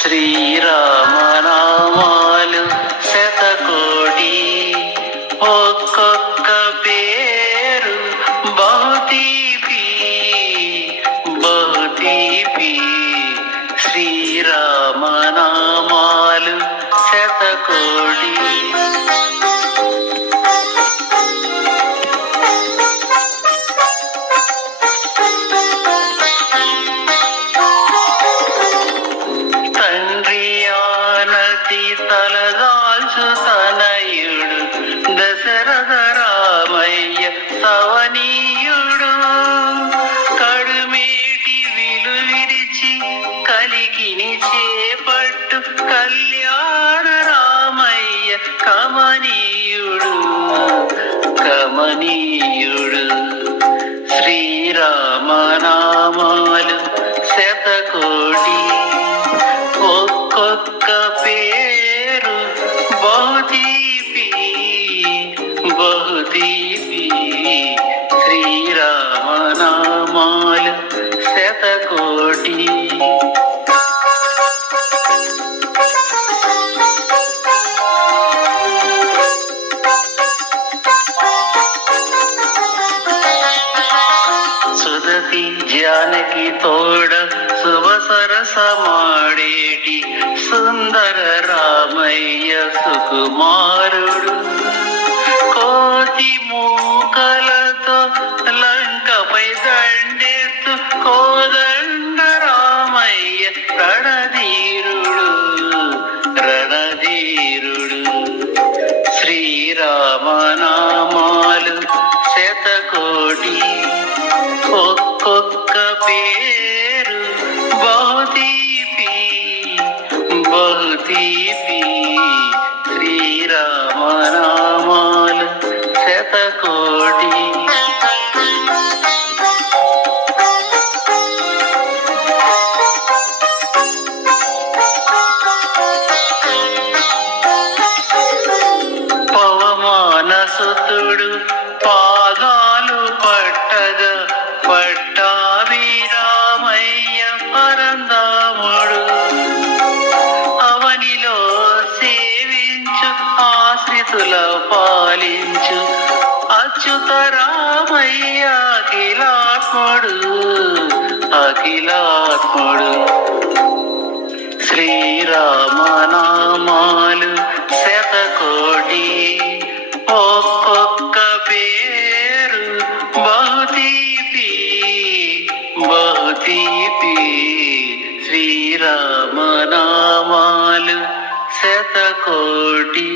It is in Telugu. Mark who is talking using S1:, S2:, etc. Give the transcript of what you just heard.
S1: శ్రీరామనామాలు శతకోటి. ఒక్కొక్క పేరు బహుదీపి బహుదీపి శ్రీరామనామాలు శతకోటి. దశరథ రామయ్య సవనీయుడు. కడుమేటి విలు విరిచి కలికిని చేపట్టు కళ్యాణ రామయ్య కమనీయుడు. కమనీయుడు. శ్రీరామనామాలు శతకోటి ಜಾನಕಿ ತೋಡ ಶುಭ ಸರಸ ಮಾಡೆಡಿ ಸುಂದರ ರಾಮಯ್ಯ ಸುಕುಮಾರುಡು వీరుడు. శ్రీరామనామాలు శతకోటి. ఒక్కొక్క పేరు బహుదీపి బహుదీపీ ఆశ్రితుల పాలించు. అచ్యుత రామయ్య అఖిలాత్ముడు అఖిలాత్ముడు. శ్రీరామనామాలు శతకోటి ఒక్కొక్క పేరు బహుతీపి బహుతీపి. శ్రీరామనామాలు శతకోటి.